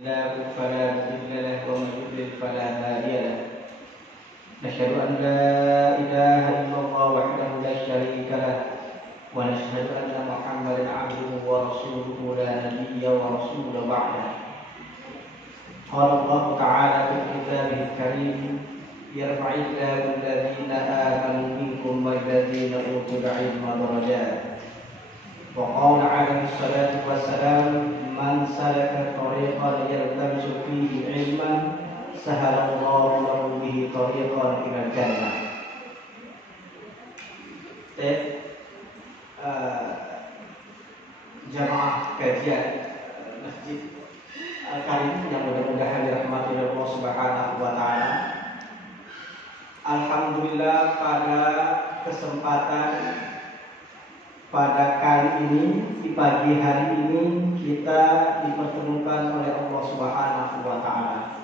له فلا مضل له ومن يضلل فلا هادي له. نشهد أن لا إله إلا الله وحده لا شريك له ونشهد أن محمدا عبده ورسوله لا نبي ورسول بعده. قال الله تعالى في كتابه الكريم: يرفع الله الذين آمنوا منكم والذين أوتوا العلم درجات. وقال عليه الصلاة والسلام: من سلك طريقا يلتمس فيه علما سهل الله له به طريقا إلى الجنة. Jamaah kajian Masjid Al-Karim yang mudah-mudahan dirahmati oleh Allah Subhanahu wa taala. Alhamdulillah, pada kesempatan pada kali ini, di pagi hari ini, kita dipertemukan oleh Allah Subhanahu wa taala.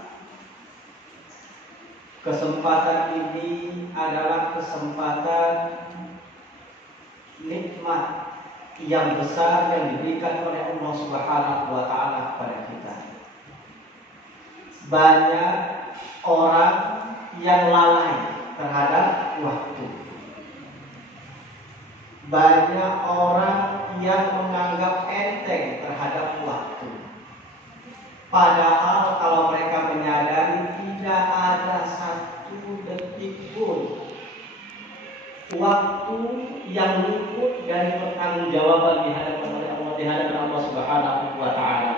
Kesempatan ini adalah kesempatan nikmat yang besar yang diberikan oleh Allah Subhanahu wa taala kepada kita. Banyak orang yang lalai terhadap waktu. Banyak orang yang menganggap enteng terhadap waktu. Padahal kalau mereka menyadari tidak ada satu detik pun waktu yang luput dari pertanggungjawaban di hadapan Allah Subhanahu wa taala.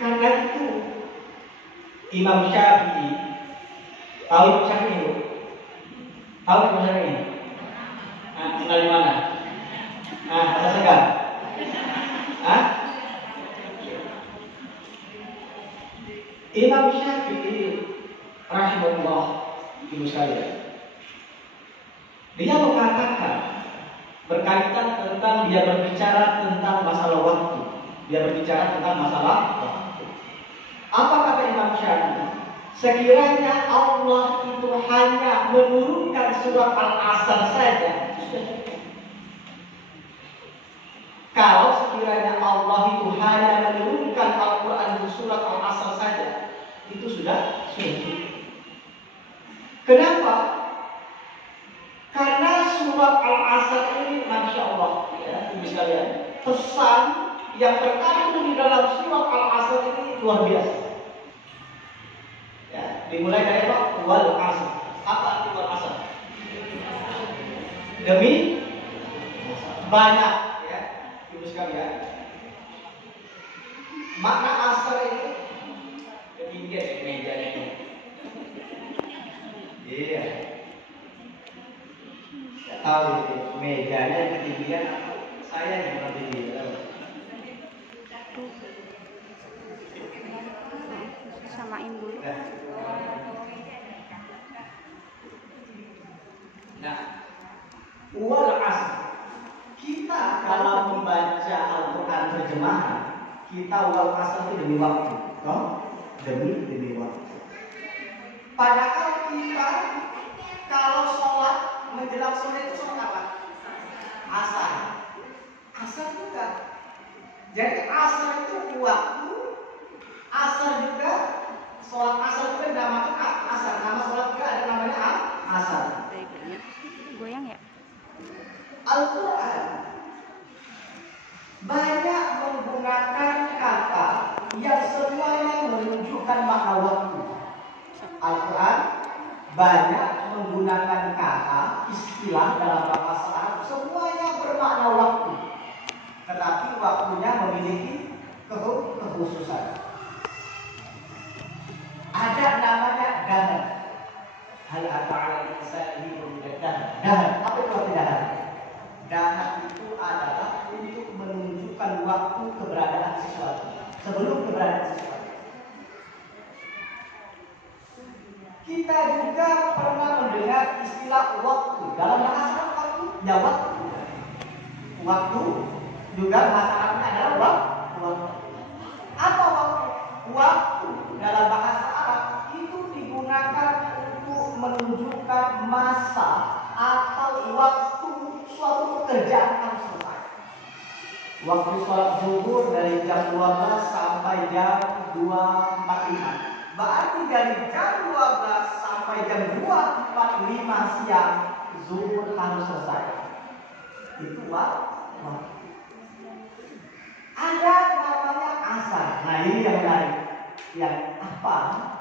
Karena itu Imam Syafi'i, tahu Imam Syafi'i? Tahu Imam Syafi'i? Tinggal di mana? Ada segar? Imam Syafi'i rahimahullah, ibu saya, dia mengatakan berkaitan tentang dia berbicara tentang masalah waktu. Dia berbicara tentang masalah waktu. Apa kata Imam Syafi'i? Sekiranya Allah itu hanya menurunkan surat Al-Asr saja, kalau sekiranya Allah itu hanya menurunkan Al-Quran surat Al-Asr saja, itu sudah cukup. Kenapa? Karena surat Al-Asr ini, Masya Allah, ya, ibu sekalian, pesan yang terkandung di dalam surat Al-Asr ini luar biasa. Ya, dimulai dari apa? Wal asr. Apa arti wal asr? Demi banyak, ya, ibu sekalian. Makna asr ini ketinggian meja ini. Iya. Saya tahu itu mejanya ketinggian apa? Saya yang ketinggian. Samain dulu. Nah, wal asr. Kita kalau membaca Al-Quran terjemahan, kita wal asr itu demi waktu, toh? Demi waktu. Padahal kita kalau sholat menjelang sore itu sholat apa? Asar. Asar juga. Jadi asar itu waktu. Asar juga, sholat asar juga dinamakan asar. Nama sholat juga ada namanya asar. Goyang ya? Al-Quran banyak menggunakan kata yang semuanya menunjukkan makna waktu. Al-Quran banyak menggunakan kata istilah dalam bahasa Arab, semuanya bermakna waktu. Tetapi waktunya memiliki kekhususan. Ada namanya dahar. Hal ata'ala insani dahar. Dahar. Apa itu arti dahar? Dahar itu adalah untuk menunjukkan waktu keberadaan sesuatu, sebelum keberadaan sesuatu. Kita juga pernah mendengar istilah waktu. Dalam bahasa waktu, ya waktu. Waktu juga bahasa Arabnya adalah waktu. Apa waktu? Waktu dalam bahasa Arab itu digunakan untuk menunjukkan masa atau waktu suatu pekerjaan harus selesai. Waktu sholat zuhur dari jam 12 sampai sampai jam 2.45. Berarti dari jam 12 sampai jam 2.45 siang zuhur harus selesai. Itu waktu. Ada namanya asar. Nah ini yang menarik. Yang apa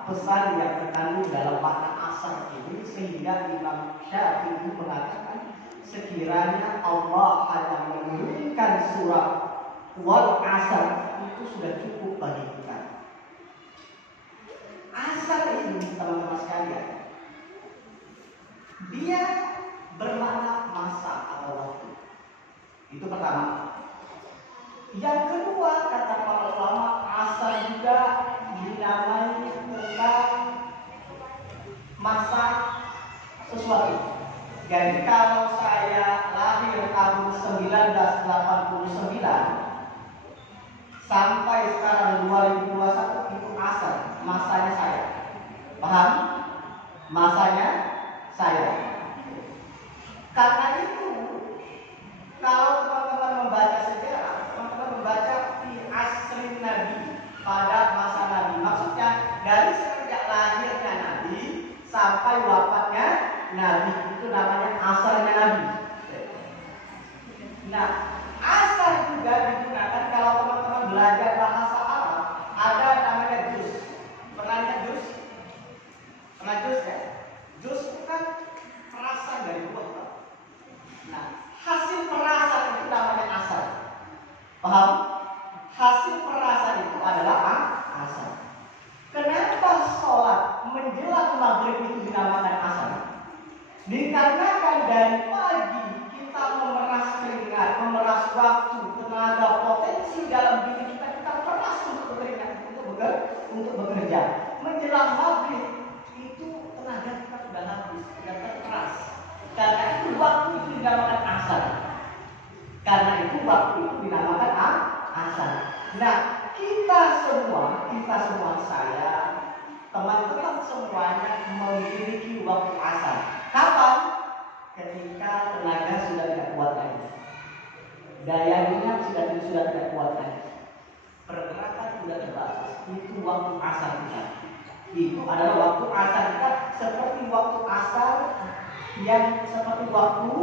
pesan yang terkandung dalam makna asar ini sehingga Imam Syafi'i mengatakan sekiranya Allah hanya menurunkan surah wal asar itu sudah cukup bagi kita. Asar ini teman-teman sekalian, dia bermakna masa atau waktu. Itu pertama. Yang kedua, kata para ulama, asar juga dinamai tentang masa sesuatu. Jadi kalau saya lahir tahun 1989 sampai sekarang 2021 itu asar, masanya saya. Paham? Masanya saya. Karena itu, kalau teman-teman membaca sejarah, teman-teman membaca di asrin Nabi, pada masa Nabi. Maksudnya dari sejak lahirnya Nabi sampai wafatnya Nabi, itu namanya asarnya Nabi. Nah, asar juga digunakan kalau teman-teman belajar bahasa Arab, ada namanya juz. Pernah lihat juz? Pernah juz ya? Juz itu kan perasan dari buah. Nah, hasil perasan itu namanya asar. Paham? Hasil perasan itu adalah asar. Kenapa sholat menjelang maghrib itu dinamakan asar? Dikarenakan dari pagi kita memeras keringat, memeras waktu, tenaga, potensi dalam diri kita peras untuk berkeringat, untuk bekerja. Menjelang maghrib itu tenaga kita sudah habis, sudah terperas. Karena itu waktu itu dinamakan asar. Karena itu waktu itu dinamakan asar. Nah, kita semua saya, teman-teman semuanya memiliki waktu asar. Kapan? Ketika tenaga sudah tidak kuat lagi, daya ingat sudah tidak kuat lagi, pergerakan sudah terbatas. Itu waktu asar kita. Itu adalah waktu asar kita, seperti waktu asar yang seperti waktu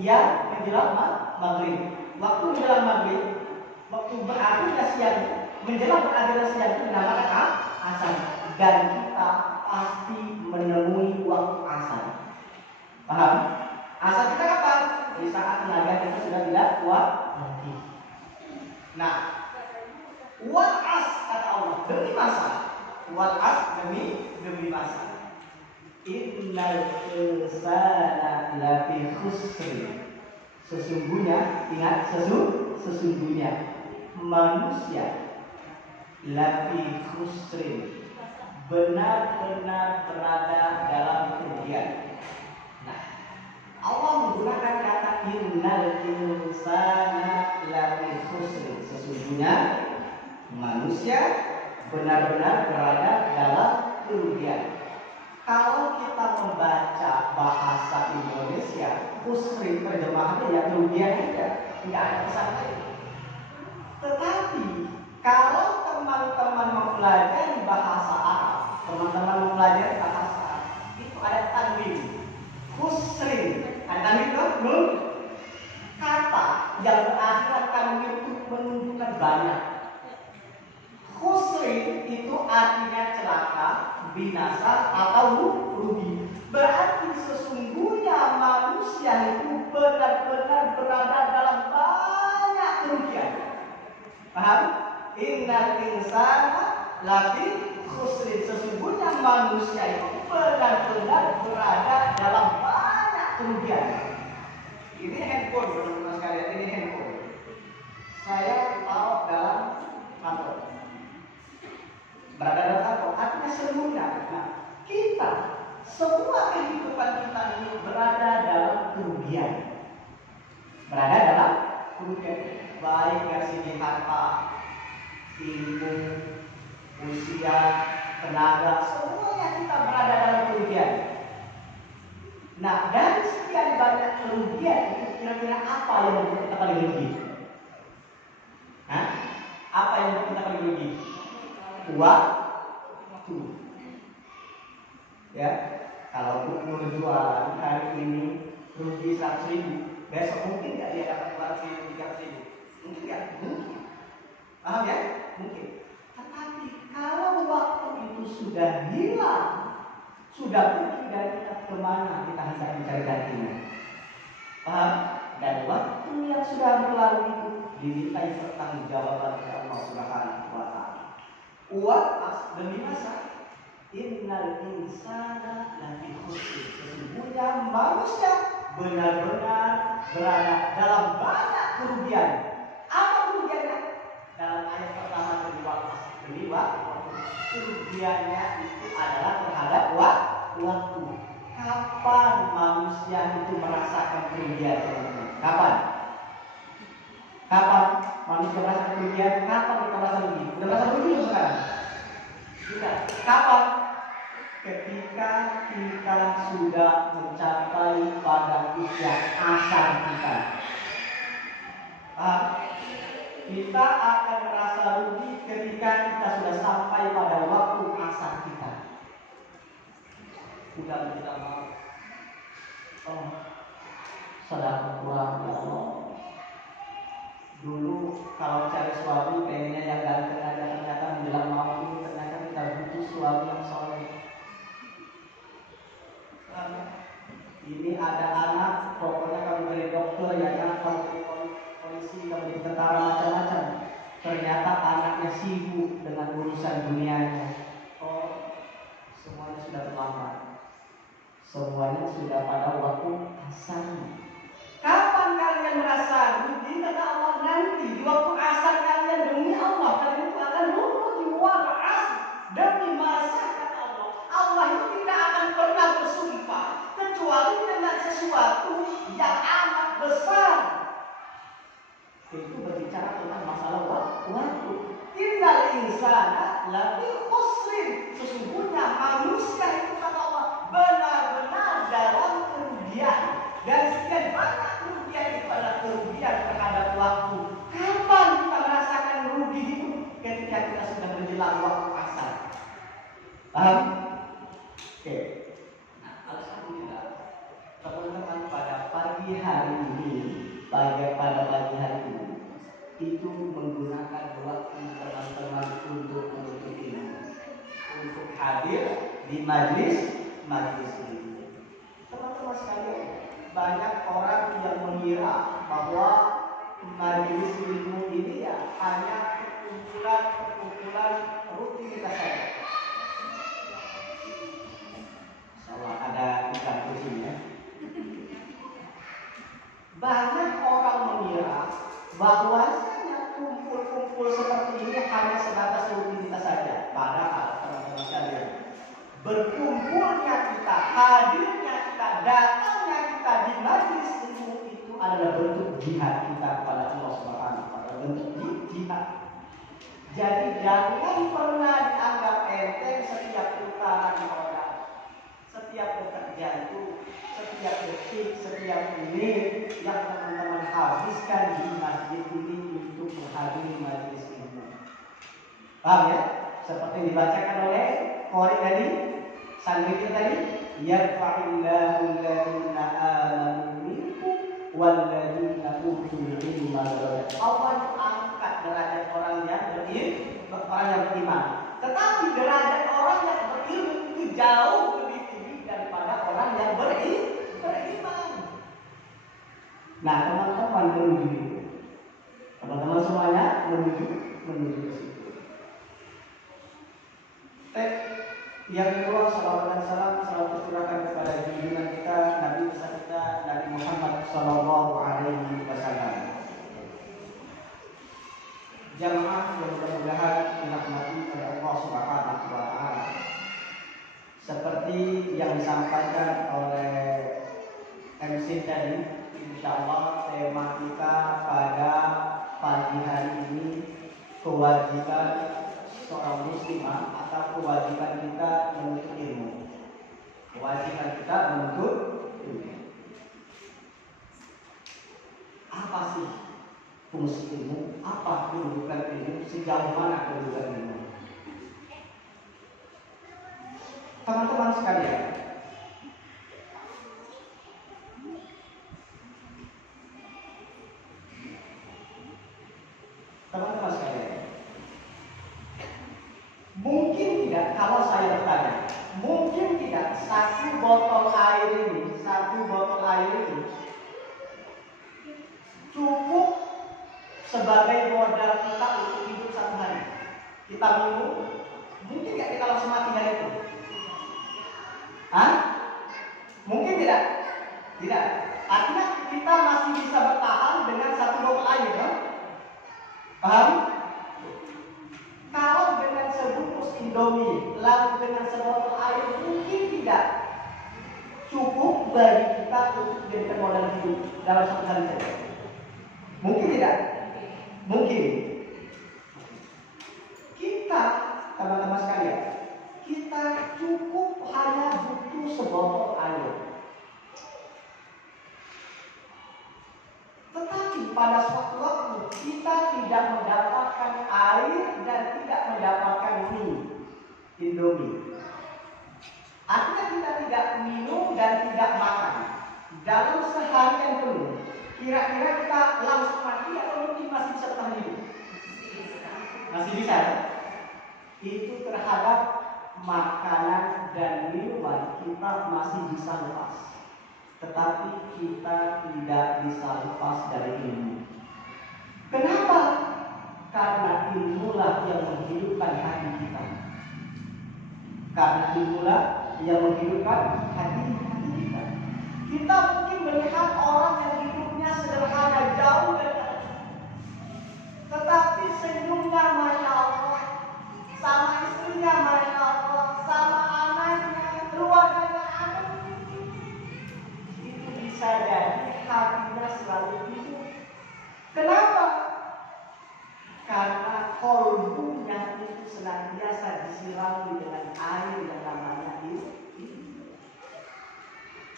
yang menjelang maghrib. Waktu menjelang maghrib, waktu berakhirnya siang, menjelang berakhirnya siang itu dinamakan asar. Dan kita pasti menemui waktu asar. Paham? Asar kita kapan? Di saat tenaga kita sudah tidak kuat lagi. Nah, wal as kata Allah demi masa. Wal as demi masa. Innal insana lafi khusr. Sesungguhnya, ingat sesungguhnya manusia lafi khusrin, benar-benar berada dalam kerugian. Nah, Allah menggunakan kata innal insana lafi khusrin. Sesungguhnya manusia benar-benar berada dalam kerugian. Kalau kita membaca bahasa Indonesia, khusrin terjemahannya ya kerugian aja, nggak ada pesan lain. Tetapi kalau teman-teman mempelajari bahasa Arab, itu ada tanwin, khusrin, ada tanwin nun, kata yang berakhiran tanwin itu menunjukkan banyak. Khusrin itu artinya celaka, binasa atau rugi. Berarti sesungguhnya manusia itu benar-benar berada dalam banyak kerugian. Paham? Innal insana lafi khusrin. Sesungguhnya manusia itu benar-benar berada dalam banyak kerugian. Ini handphone, teman-teman sekalian. Ini handphone. Saya taruh dalam kantor. Berada dalam kantor, artinya seluruhnya. Nah, kita, semua kehidupan kita ini berada dalam kerugian. Berada dalam kerugian. Baik dari segi harta, ilmu, usia, tenaga, semuanya kita berada dalam kerugian. Nah, dari sekian banyak kerugian itu kira-kira apa yang membuat kita paling rugi? Hah? Apa yang membuat kita paling rugi? waktu. Ya, kalau buku jualan hari ini rugi 100.000, besok mungkin nggak dia dapat 200.000, 300.000? Mungkin nggak? Mungkin. Paham ya? Mungkin. Tetapi kalau waktu itu sudah hilang, sudah pergi dari kita, kemana kita hendak mencari gantinya? Paham? Dan waktu yang sudah berlalu itu dimintai pertanggungjawaban oleh Allah Subhanahu wa Ta'ala. Uang demi masa. Innal insana lafi khusr. Sesungguhnya manusia benar-benar berada dalam banyak kerugian. Apa kerugiannya? Dalam ayat pertama demi waktu. Kerugiannya itu adalah terhadap waktu. Kapan manusia itu merasakan kerugian? Kapan? Kapan manusia merasakan kerugian? Kapan kita merasa rugi? Udah merasa rugi belum sekarang? Tidak. Kapan? Ketika kita sudah mencapai pada usia asal kita. Kita akan merasa rugi ketika kita sudah sampai pada waktu asal kita. Sudah kita mau, saudara kurang ya Allah. Dulu kalau cari suami pengennya yang ganteng aja, ternyata menjelang mau ini ternyata kita butuh suami yang soleh. Ini ada anak, pokoknya kamu jadi dokter ya kan, kamu jadi polisi, kamu jadi tentara, macam-macam. Ternyata anaknya sibuk dengan urusan dunianya. Semuanya sudah terlambat. Semuanya sudah pada waktu asalnya. Kapan kalian merasa rugi? Kata Allah, nanti di waktu asal kalian demi Allah kalian itu akan lulus di waktu asal demi masa. Kata Allah, Allah itu tidak akan pernah bersumpah kecuali dengan sesuatu yang amat besar. Itu berbicara tentang masalah waktu. Innal insana lafi khusrin. Sesungguhnya manusia itu kata Allah benar-benar dalam kerugian. Dan sekian banyak kerugian itu adalah kerugian terhadap waktu. Kapan kita merasakan rugi itu? Ketika kita sudah menjelang waktu asal. Paham? Oke. Nah, alhamdulillah, teman-teman pada pagi hari ini, pada pagi hari ini, itu menggunakan waktu teman-teman untuk menuntut ilmu, untuk hadir di majlis ini. Teman-teman sekalian, banyak orang yang mengira bahwa majelis ilmu ini ya hanya perkumpulan rutinitas saja. Salah ada ikan kucing ya. Banyak orang mengira bahwasanya kumpul-kumpul seperti ini hanya sebatas rutinitas saja. Padahal teman-teman sekalian, berkumpulnya kita, hadirnya kita, datangnya kita di majlis ilmu itu adalah bentuk jihad kita kepada Allah Subhanahu wa Ta'ala, bentuk jihad. Jadi jangan pernah dianggap enteng setiap putaran orang, setiap detak jantung, setiap detik, setiap menit yang teman-teman habiskan di masjid ini untuk menghadiri majlis ilmu. Paham ya? Seperti dibacakan oleh Qori tadi, santri kita tadi, yarfa'illahu alladziina aamanu minkum walladziina utul ilma darajat. Allah angkat derajat orang yang beriman. Tetapi derajat orang yang berilmu itu jauh lebih tinggi daripada orang yang beriman. Nah, teman-teman menuju itu. Teman-teman semuanya menuju ke situ. Yang kedua, salawat dan salam selalu tercurahkan kepada junjungan kita, Nabi besar kita, Nabi Muhammad Sallallahu Alaihi Wasallam. Jamaah yang mudah-mudahan dirahmati oleh Allah Subhanahu wa Ta'ala. Seperti yang disampaikan oleh MC tadi, insyaallah tema kita pada pagi hari ini kewajiban seorang muslimah atau kewajiban kita menuntut ilmu. Kewajiban kita menuntut ilmu. Apa sih fungsi ilmu? Apa kedudukan ilmu? Sejauh mana kedudukan ilmu? Teman-teman sekalian, mungkin tidak kalau saya bertanya, mungkin tidak satu botol air ini cukup sebagai modal kita untuk hidup satu hari. Kita minum, mungkin nggak kita langsung mati hari itu? Hah? Mungkin tidak? Tidak. Artinya kita masih bisa bertahan dengan satu botol air, kan? Paham? Kalau dengan sebungkus Indomie, lalu dengan sebotol air, mungkin tidak cukup bagi kita untuk menjadikan modal hidup dalam satu hari saja. Mungkin tidak? Mungkin. Kita, teman-teman sekalian, kita cukup hanya butuh sebotol air. Tetapi pada suatu waktu kita tidak mendapatkan air dan tidak mendapatkan mie, Indomie. Artinya kita tidak minum dan tidak makan dalam seharian penuh. Kira-kira kita langsung mati atau mungkin masih bisa bertahan hidup? Masih bisa. Itu terhadap makanan dan minuman kita masih bisa lepas. Tetapi kita tidak bisa lepas dari ilmu. Kenapa? Karena ilmulah yang menghidupkan hati kita. Karena ilmulah yang menghidupkan hati kita. Kita mungkin melihat orang yang hidupnya sederhana jauh dari kita, tetapi senyumnya Masya Allah, sama istrinya Masya Allah, sama anaknya, keluarganya ada. Itu bisa jadi hatinya selalu hidup. Kenapa? Karena kolbunya itu senantiasa disirami dengan air yang namanya hidup.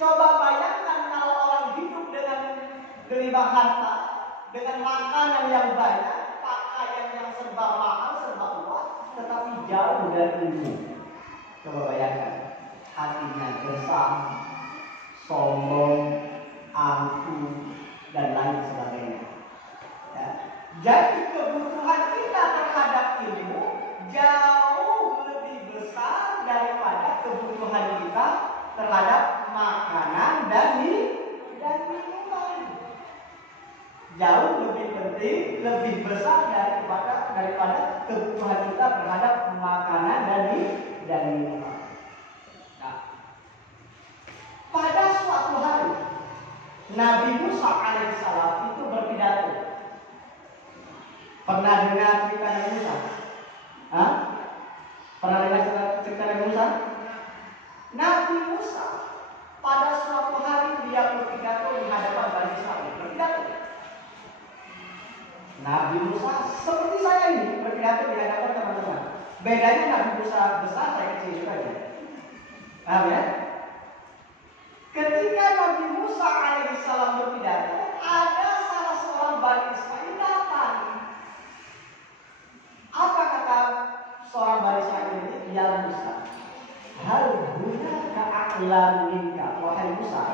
Coba bayangkan kalau orang hidup dengan gelimbang harta, dengan makanan yang banyak, pakaian yang serba mahal, serba mewah, tetapi jauh dari ilmu. Coba bayangkan, hatinya gersang, sombong, angkuh, dan lain sebagainya. Ya. Jadi kebutuhan kita terhadap ilmu jauh lebih besar daripada kebutuhan kita terhadap makanan dan minuman. Jauh lebih penting, lebih besar daripada kebutuhan kita terhadap makanan dan minuman. Nah, pada suatu hari Nabi Musa alaihissalam itu berpidato. Pernah dengar cerita Nabi Musa? Hah? Pernah dengar cerita Nabi Musa? Nabi Musa pada suatu hari dia berpidato di hadapan Bani Israil. Berpidato. Nabi Musa seperti saya ini berpidato di hadapan teman-teman. Bedanya Nabi Musa besar, saya kecil juga ya. Paham ya? Ketika Nabi Musa alaihissalam berpidato, ada salah seorang Bani Israil datang. Apa kata seorang Bani Israil ini? Ya Musa, hal hunaka a'lam minka, wahai Musa,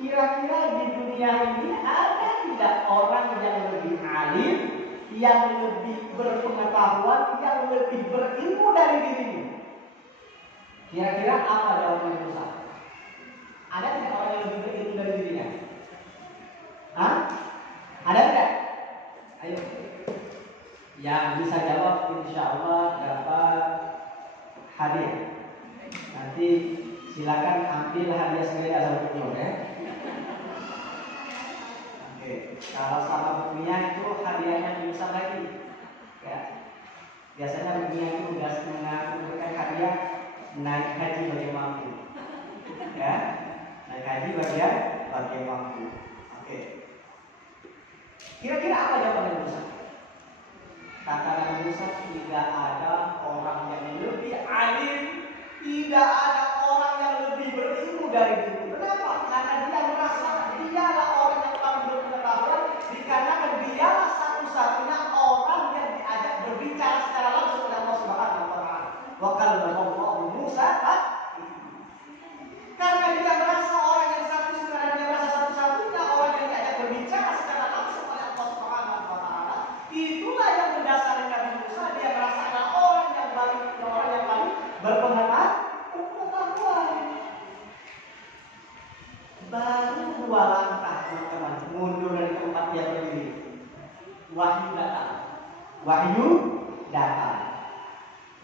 kira-kira di dunia ini ada tidak orang yang lebih alim, yang lebih berpengetahuan, yang lebih berilmu dari dirimu? Kira-kira apa jawaban Musa? Ada tidak orang yang lebih berilmu dari dirinya? Hah? Ada tidak? Ayo. Yang bisa jawab insya Allah dapat hadiah. Nanti silakan ambil hadiah sendiri asal bukunya ya. Oke, kalau sama bukunya itu hadiahnya lebih besar lagi. Ya. Biasanya bukunya itu sudah memberikan hadiah naik haji bagi mampu. Ya, naik haji bagi mampu. Oke. Kira-kira apa jawaban Musa? Kata Nabi Musa, tidak ada orang yang lebih alim, tidak ada orang yang lebih berilmu dari dirimu. Kenapa? Karena dia merasa dialah orang yang paling berpengetahuan, dikarenakan dialah satu-satunya orang yang diajak berbicara secara langsung dengan Allah Subhanahu wa taala. Wa kallama Allahu Musa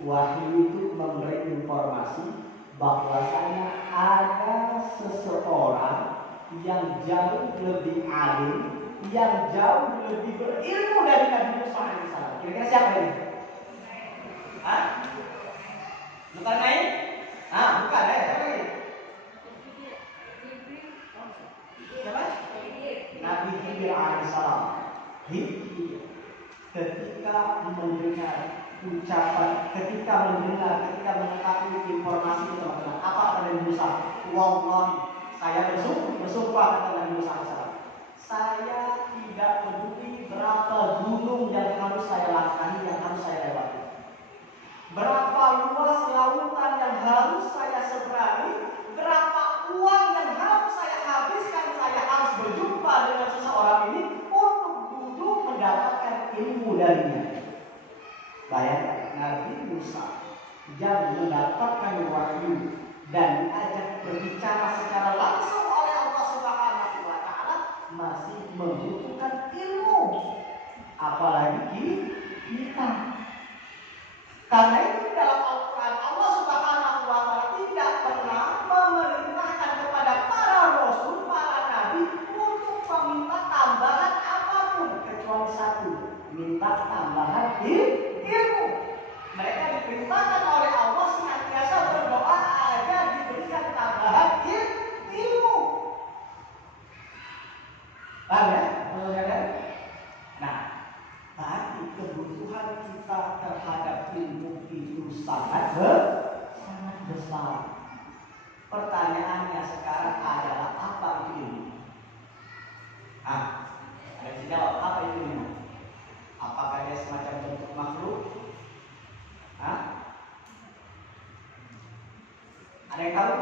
Wahyu itu memberi informasi bahwasanya ada seseorang yang jauh lebih alim, yang jauh lebih berilmu dari Nabi Musa alaihissalam. Kira-kira siapa ini? Hah? Bukan Naib? Bukan ya, siapa ini? Siapa? Nabi Khidir alaihissalam. Ketika mendengar ucapan, ketika mengetahui informasi itu, teman-teman, apa kata Nabi Musa? Wallahi, saya bersumpah kata Nabi Musa alaihissalam, saya tidak peduli berapa gunung yang harus saya lakukan, yang harus saya lewati, berapa luas lautan yang harus saya seberangi, berapa uang yang harus saya habiskan, saya harus berjumpa dengan seseorang ini untuk duduk mendapatkan ilmu darinya. Bayangkan Nabi Musa yang mendapatkan wahyu dan diajak berbicara secara langsung oleh Allah Subhanahu wa Ta'ala masih membutuhkan ilmu, apalagi kita. Karena itu dalam Al-Quran Allah Subhanahu wa Ta'ala tidak pernah memerintahkan kepada para rasul, para nabi untuk meminta tambahan apapun kecuali satu, minta tambahan ilmu. Mereka diperintahkan oleh Allah senantiasa berdoa agar diberikan tambahan ilmu. Paham ya? Nah, tadi kebutuhan kita terhadap ilmu itu sangat besar. Pertanyaannya sekarang adalah apa itu ilmu? Ada yang jawab apa itu ilmu? Apakah dia semacam bentuk makhluk? Ada yang tahu?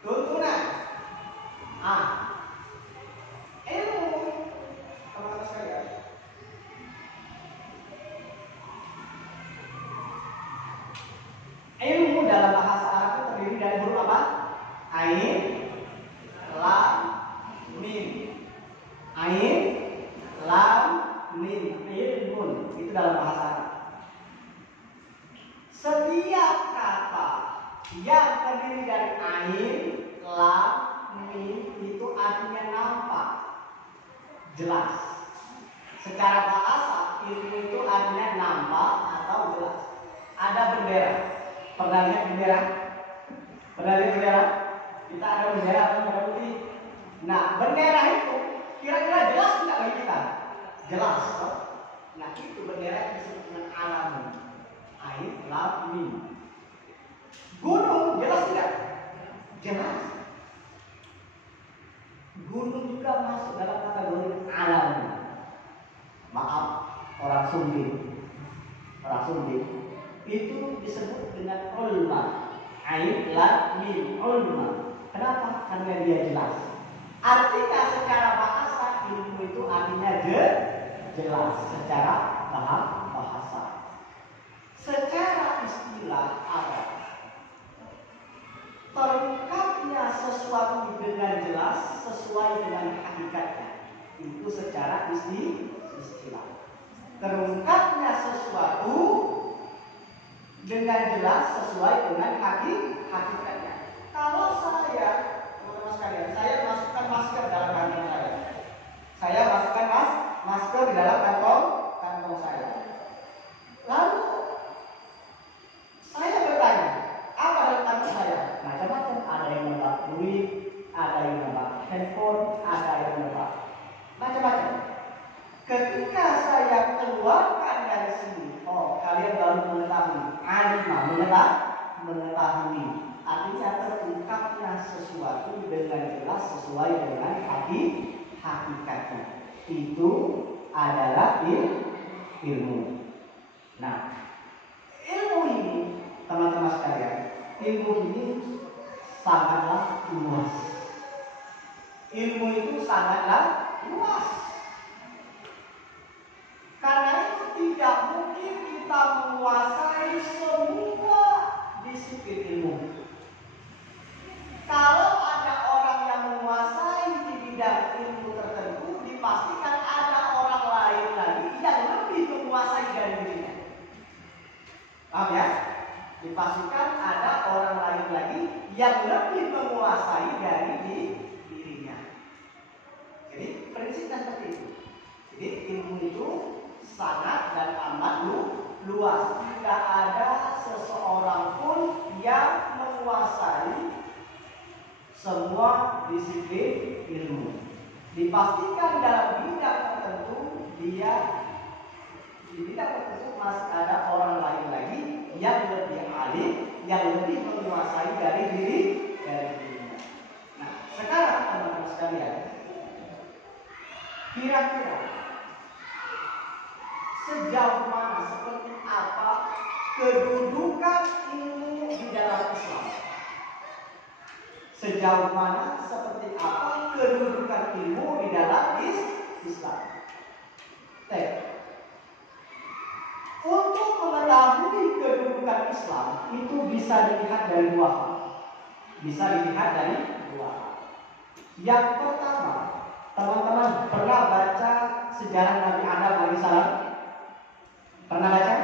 Tuntunan. Ilmu, teman-teman sekalian, ilmu dalam bahasa Arab itu terdiri dari huruf apa? Ain, lam, mim. Ain, lam, mim. Ilmun. Itu dalam bahasa Arab. Setiap kata yang terdiri dari ain, lam, mim itu artinya nampak, jelas. Secara bahasa ilmu itu artinya nampak atau jelas. Ada bendera. Pernah lihat bendera? Pernah lihat bendera? Kita ada bendera merah putih. Nah, bendera itu kira-kira jelas tidak bagi kita? Jelas. Nah, itu bendera yang disebut dengan alam. Ain, lam, mim. Gunung jelas tidak? Jelas. Gunung juga masuk dalam kategori alam. Maaf, orang Sunda. Orang Sunda itu disebut dengan ulma. Ain, lam, mim, ulma. Kenapa? Karena dia jelas. Artinya secara bahasa ilmu itu artinya jelas secara bahasa. Secara istilah Arab, terungkapnya sesuatu dengan jelas sesuai dengan hakikatnya. Itu secara istilah. Terungkapnya sesuatu dengan jelas sesuai dengan hakikatnya. Kalau saya, teman-teman sekalian, saya masukkan masker dalam kantong saya. Saya masukkan masker di dalam kantong saya. Lalu saya bertanya, apa dalam kantong saya? Macam-macam. Ada yang menebak duit, ada yang menebak handphone, ada yang menebak macam-macam. Ketika saya keluarkan dari sini, kalian baru mengetahui. Mengetahui. Artinya terungkapnya sesuatu dengan jelas sesuai dengan hakikatnya. Itu adalah ilmu. Nah, ilmu ini, teman-teman sekalian, ilmu ini sangatlah luas. Ilmu itu sangatlah luas. Karena itu tidak mungkin kita menguasai semua disiplin ilmu. Kalau ada orang yang menguasai di bidang ilmu tertentu, dipastikan ada orang lain lagi yang Dipastikan ada orang lain lagi yang lebih menguasai dari dirinya. Jadi prinsipnya seperti itu. Jadi ilmu itu sangat dan amat luas. Tidak ada seseorang pun yang menguasai semua disiplin ilmu. Dipastikan dalam bidang tertentu di bidang tertentu masih ada orang lain lagi yang lebih alim, yang lebih menguasai dari dirinya. Nah, sekarang teman-teman sekalian, kira-kira sejauh mana, seperti apa kedudukan ilmu di dalam Islam? Sejauh mana, seperti apa kedudukan ilmu di dalam Islam? Untuk mengetahui kedudukan Islam itu bisa dilihat dari dua hal. Yang pertama, teman-teman pernah baca sejarah Nabi Adam alaihissalam? Pernah baca?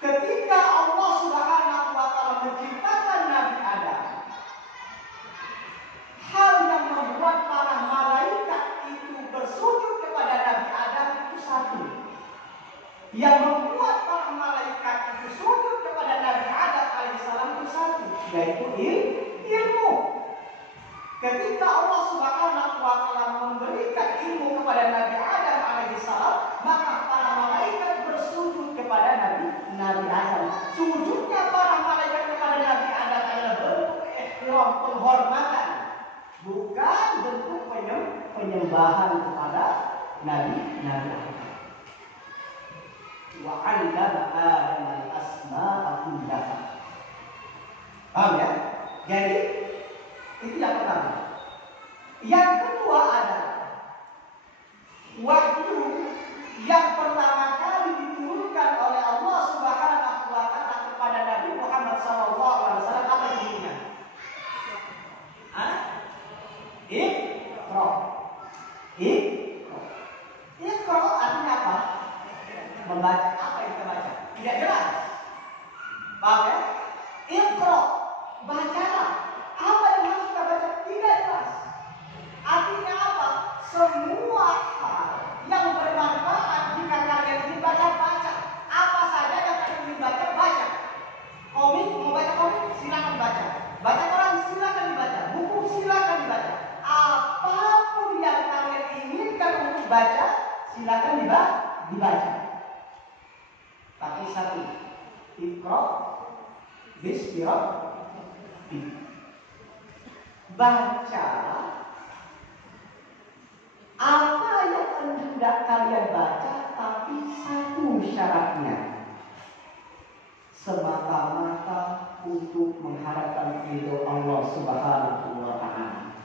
Ketika Allah Subhanahu wa Ta'ala menciptakan Nabi Adam, hal yang membuat para malaikat itu bersujud kepada Nabi Adam itu satu. Yang membuat para malaikat itu sujud kepada Nabi Adam alaihissalam itu satu, yaitu ilmu. Ketika Allah Subhanahu wa Ta'ala memberikan ilmu kepada Nabi Adam alaihissalam, maka para malaikat bersujud kepada Nabi Adam. Sujudnya para malaikat kepada Nabi Adam adalah bentuk ihtiram, penghormatan, bukan bentuk penyembahan kepada Nabi Adam. Wa 'allama Adam al-asma'a kullaha. Paham ya? Jadi itu yang pertama. Yang kedua adalah wahyu yang pertama kali diturunkan oleh Allah Subhanahu wa Ta'ala kepada Nabi Muhammad SAW. Apa judulnya? Iqra. Iqra artinya apa? Membaca. Apa yang kita baca? Tidak jelas. Paham ya? Iqra, bacalah. Apa yang harus kita baca? Tidak jelas. Artinya apa? Semua hal yang bermanfaat jika kalian dibaca. Apa saja yang kalian dibaca, baca. Komik, mau baca komik? Silakan baca. Baca koran, silakan dibaca. Buku, silakan dibaca. Apapun yang kalian inginkan untuk baca, silakan dibaca. Tapi satu, Iqra bismi rabbik. Baca apa yang hendak kalian baca, tapi satu syaratnya, semata-mata untuk mengharapkan ridho Allah Subhanahu wa Ta'ala.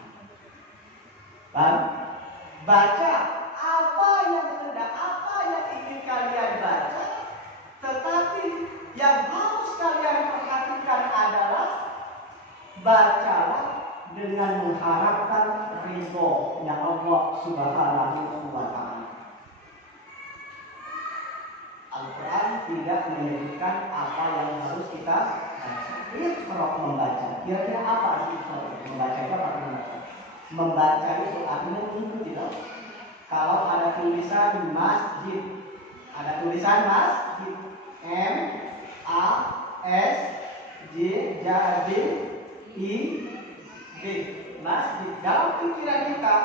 Baca apa yang ingin kalian baca, tetapi yang harus kalian perhatikan adalah bacalah dengan mengharapkan ridho-Nya Allah Subhanahu wa Ta'ala. Al-Quran tidak menyebutkan apa yang harus kita baca. Iqra, membaca. Kira-kira apa arti membaca itu? Apa membaca? Membaca itu artinya mengikuti. Kalau ada tulisan masjid, ada tulisan masjid, M-A-S-J-I-D, masjid. Dalam pikiran kita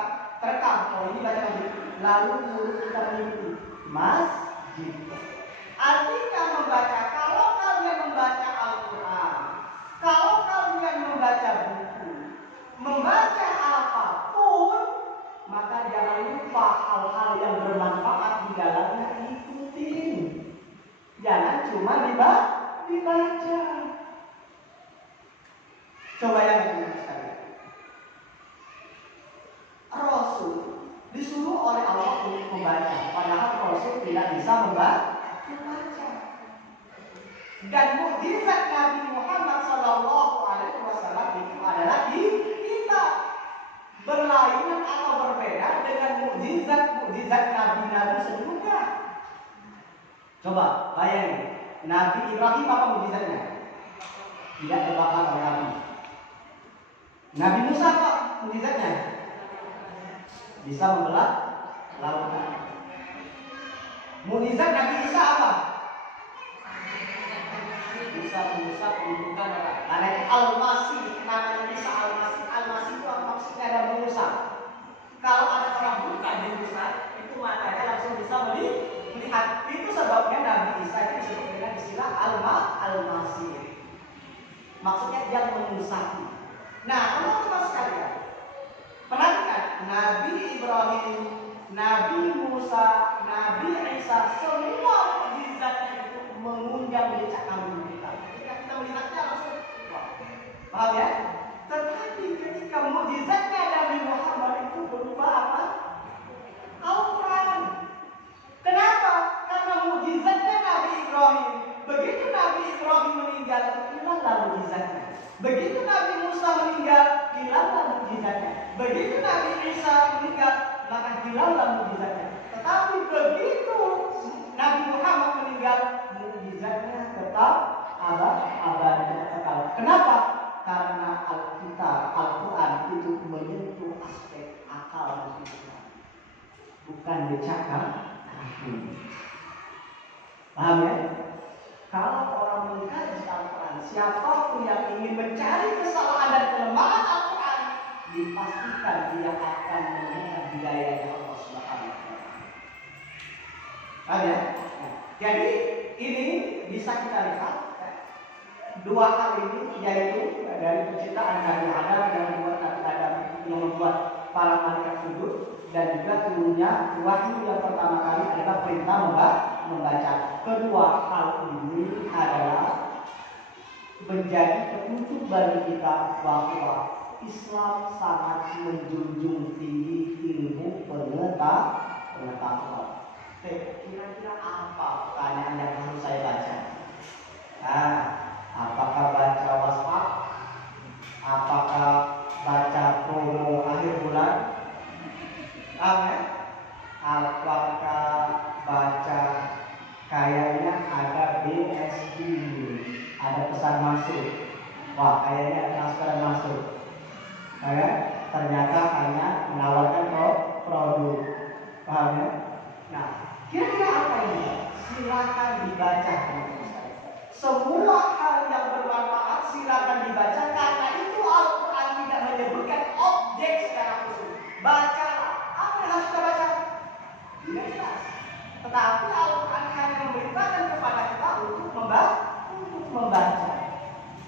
terekam, kalau ini baca masjid, lalu mulut kita mengikuti masjid. Artinya membaca. Kalau kalian membaca Al-Quran, kalau kalian membaca buku, membaca apapun, maka jangan lupa hal-hal yang bermanfaat di dalamnya, ikutin. Jangan cuma dibaca. Coba yang sekali. Rasul disuruh oleh Allah untuk membaca, padahal Rasul tidak bisa membaca. Dan mukjizat Nabi Muhammad SAW itu adalah kita berlainan atau berbeda dengan mukjizat nabi-nabi sebelumnya. Coba bayangin, Nabi Ibrahim apa mukjizatnya? Tidak terbakar oleh api. Nabi Musa apa mukjizatnya? Bisa membelah lautan. Mukjizat Nabi Isa apa? Bisa mengusap pembentukan darah. Karena itu Al-Masih, namanya Isa Al-Masih. Al-Masih itu maksudnya ada mengusap. Kalau ada orang buta diusap, itu matanya langsung bisa melihat. Itu sebabnya Nabi Isa itu disebut dengan istilah Al-Masih. Maksudnya dia mengusapi. Nah, teman-teman sekalian, perhatikan Nabi Ibrahim, Nabi Musa, Nabi Isa, semua mukjizatnya itu mengundang decak kagum kita. Ketika kita melihatnya langsung, wah, paham ya? Tetapi ketika mukjizatnya Nabi Muhammad itu berupa apa? Al-Quran. Kenapa? Karena mukjizatnya Nabi Ibrahim. Begitu Nabi Ibrahim meninggal, hilanglah mukjizatnya. Begitu Nabi Musa meninggal, hilanglah mukjizatnya. Begitu Nabi Isa meninggal, maka hilanglah mukjizatnya. Tetapi begitu Nabi Muhammad meninggal, mukjizatnya tetap abadi kekal. Kenapa? Karena Al-Quran itu menyentuh aspek akal dan pikiran, bukan decakkan kaki. Paham ya? Kalau orang mengkaji Al-Quran, siapapun yang ingin mencari kesalahan dan kelemahan Al-Quran, dipastikan dia akan menemukan hidayahnya Allah Subhanahu wa Ta'ala. Paham ya? Nah, jadi ini bisa kita lihat dua hal ini, yaitu dari penciptaan Nabi Adam yang membuat Nabi Adam, yang membuat para malaikat sujud, dan juga turunnya wahyu yang pertama kali adalah perintah membaca. Kedua hal ini adalah menjadi petunjuk bagi kita bahwa Islam sangat menjunjung tinggi ilmu pengetahuan. Kira-kira apa pertanyaan yang harus saya baca? Apakah baca WhatsApp? Apakah baca promo akhir bulan? Apakah baca kayaknya ada BSD, ada pesan masuk? Wah, kayaknya transfer masuk. Ternyata hanya menawarkan produk. Paham ya? Nah, kira-kira apa ini? Silakan dibaca. Semua hal yang bermanfaat silakan dibaca, karena itu Al-Quran tidak menyebutkan objek secara khusus. Bacalah. Apa yang harus kita baca? Tidak jelas. Tetapi Al-Quran hanya memberitakan kepada kita untuk membaca.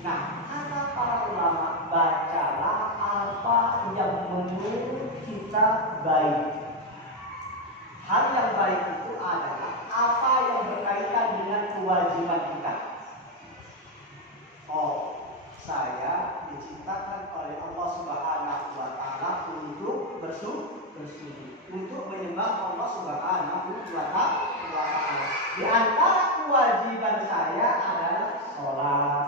Nah, kata para ulama, bacalah apa yang menurut kita baik. Hal yang baik itu adalah apa yang berkaitan dengan kewajiban kita. Saya diciptakan oleh Allah Subhanahu wa Ta'ala untuk bersujud, untuk menyembah Allah Subhanahu wa Ta'ala. Di antara kewajiban saya adalah sholat,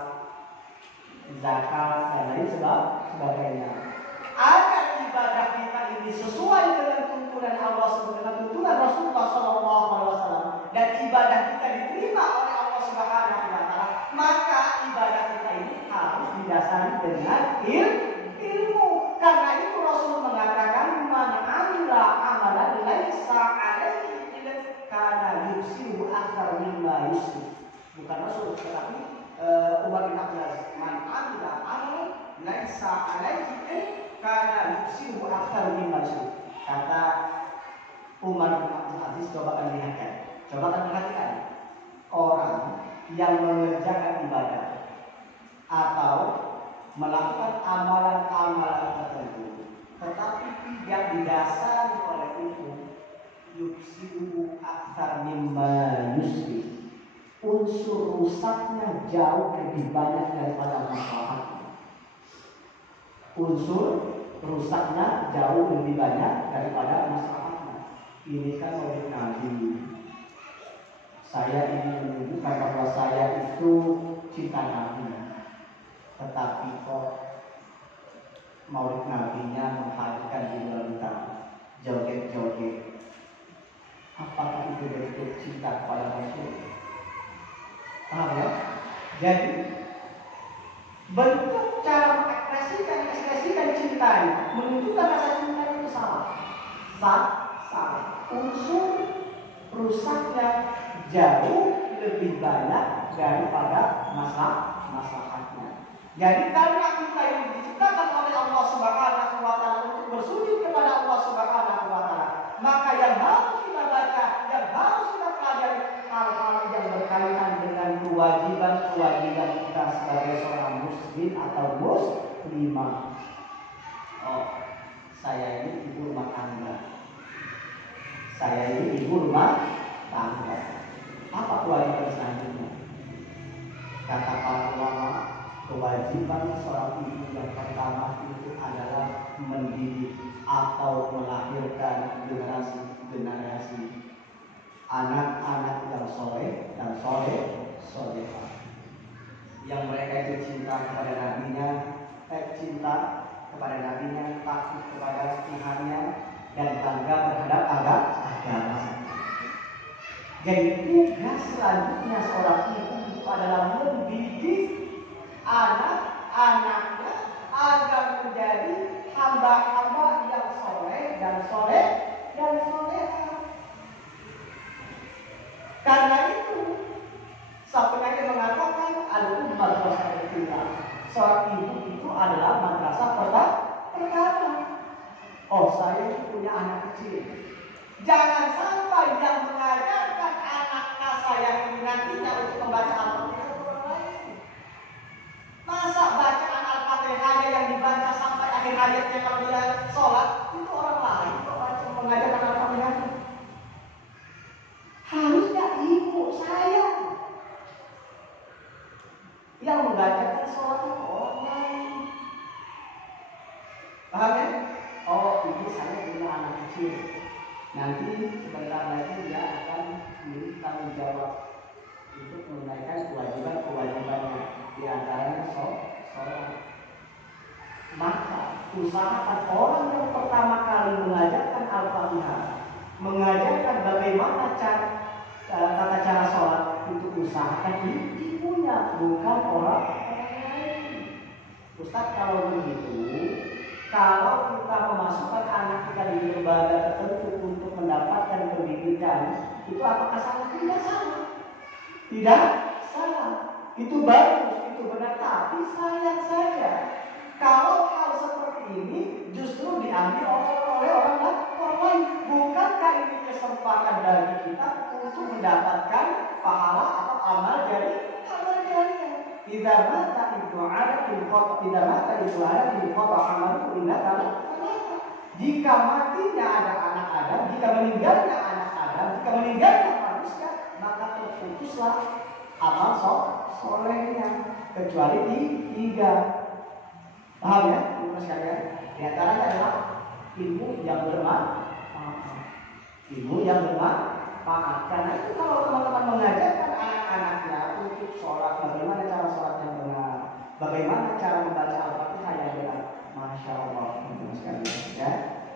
zakat, dan lain sebagainya. Agar ibadah kita ini sesuai dengan tuntunan Allah Subhanahu, tuntunan Rasulullah SAW, dan ibadah kita diterima oleh Allah Subhanahu wa Ta'ala, maka ibadah kita ini harus didasari dengan ilmu. Karena itu Rasul mengatakan, man amila amalan laisa alaihi kana yusiru akthar mimma yusri. Bukan Rasul, tetapi Umar bin Abdul Aziz. Man amila amalan laisa alaihi kana yusiru akthar mimma yusri. Kata Umar bin Abdul Aziz, coba kalian lihatkan, coba kalian perhatikan orang yang mengerjakan ibadah atau melakukan amalan-amalan tertentu, tetapi tidak didasari oleh ilmu, yufsidu aktsar mimma yusbi. Unsur rusaknya jauh lebih banyak daripada manfaatnya. Unsur rusaknya jauh lebih banyak daripada manfaatnya. Ini kan oleh Nabi. Saya ingin menunjukkan bahwa saya itu cinta Nabi, tetapi kok maulid Nabinya menghadirkan dinamika joget-joget. Apakah itu bentuk cinta kepada Rasul? Paham ya? Jadi bentuk cara mengekspresikan cintanya, menunjukkan rasa cinta itu salah. Salah. Unsur rusaknya jauh lebih banyak daripada masalahnya. Jadi karena kita ini diciptakan oleh Allah Subhanahu wa taala untuk bersujud kepada Allah Subhanahu wa taala, maka yang harus kita baca, yang harus kita pelajari hal-hal yang berkaitan dengan kewajiban kita sebagai seorang muslim atau muslimah. Oh, saya ini ibu rumah tangga. Apa kewajiban selanjutnya? Kata para ulama, kewajiban seorang ibu yang pertama itu adalah mendidik atau melahirkan generasi anak-anak yang soleh dan solehah, yang mereka itu cinta kepada nabinya, takut kepada Tuhannya, dan bangga terhadap agama. Jadi tugas selanjutnya seorang ibu itu adalah mendidik anak-anaknya agar menjadi hamba-hamba yang soleh dan solehah. Karena itu, sang penyair mengatakan al-ummah seorang ibu itu adalah madrasah pertama. Oh, saya punya anak kecil. Jangan sampai yang mengajarkan anak saya ini nantinya untuk membaca Al-Fatihah orang lain. Masa bacaan Al-Fatihah yang dibaca sampai akhir ayatnya kalau dia sholat itu orang lain kok mengajarkan Al-Fatihah? Harusnya ibu saya yang mengajarkan sholat itu orang lain. Paham ya? Oh, ibu saya punya anak kecil. Nanti sebentar lagi dia akan memiliki tanggung jawab untuk menunaikan kewajibannya, di antaranya sholat. Maka usahakan orang yang pertama kali mengajarkan Al-Fatihah, mengajarkan bagaimana tata cara sholat, itu usahakan ibunya, bukan orang lain. Ustaz, kalau begitu, kalau kita memasukkan anak kita di lembaga tertentu untuk mendapatkan pendidikan, itu apakah salah? Tidak salah. Tidak salah. Itu bagus, itu benar. Tapi sayang saja, kalau hal seperti ini justru diambil oleh orang lain. Bukankah ini kesempatan bagi kita untuk mendapatkan pahala atau amal jariah? Tidak mata itu ada di kota amalu indah kalau jika matinya ada anak Adam, jika meninggalnya anak Adam, jika meninggalnya manusia, maka terputuslah amal solehnya kecuali tiga. Paham ya, ibu sekalian? Di antaranya adalah ilmu yang bermanfaat. Karena itu kalau teman-teman mengajarkan anak-anaknya untuk sholat, bagaimana cara sholat yang benar, bagaimana cara membaca Al-Fatihah yang benar, Masya Allah, teman-teman sekalian, ya,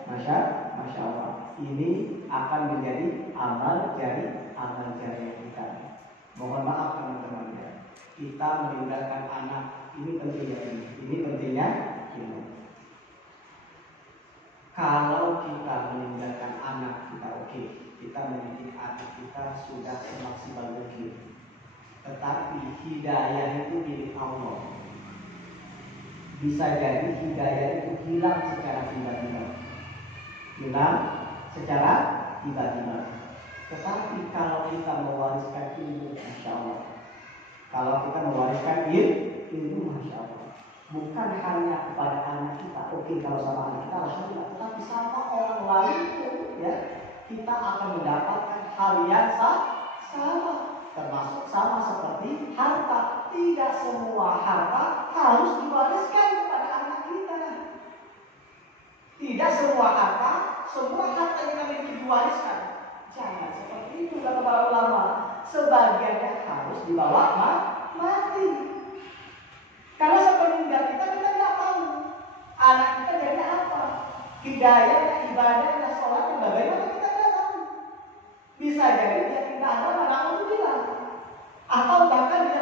Masya Allah. Ini akan menjadi amal jariah kita. Mohon maaf teman-teman ya, kita meninggalkan anak ini pentingnya ini. Kalau kita meninggalkan anak kita, oke, kita mendidik anak kita sudah semaksimal mungkin. Tetapi hidayah itu milik Allah. Bisa jadi hidayah itu hilang secara tiba-tiba. Tetapi kalau kita mewariskan ilmu, Masya Allah. Kalau kita mewariskan ilmu, Masya Allah. Bukan hanya kepada anak kita, oke, kalau sama anak kita alhamdulillah, tetapi sama orang lain pun ya, kita akan mendapatkan hal yang sama, termasuk sama seperti harta. Tidak semua harta harus diwariskan kepada anak kita. Tidak semua harta yang kita miliki diwariskan. Jangan seperti itu kata para ulama. Sebagiannya harus dibawa mati. Karena sepeninggal kita tidak tahu anak kita jadi apa, hidayahnya, ibadahnya, sholatnya bagaimana, kita tidak tahu. Bisa jadi dia tidak ada, alhamdulillah, atau bahkan dia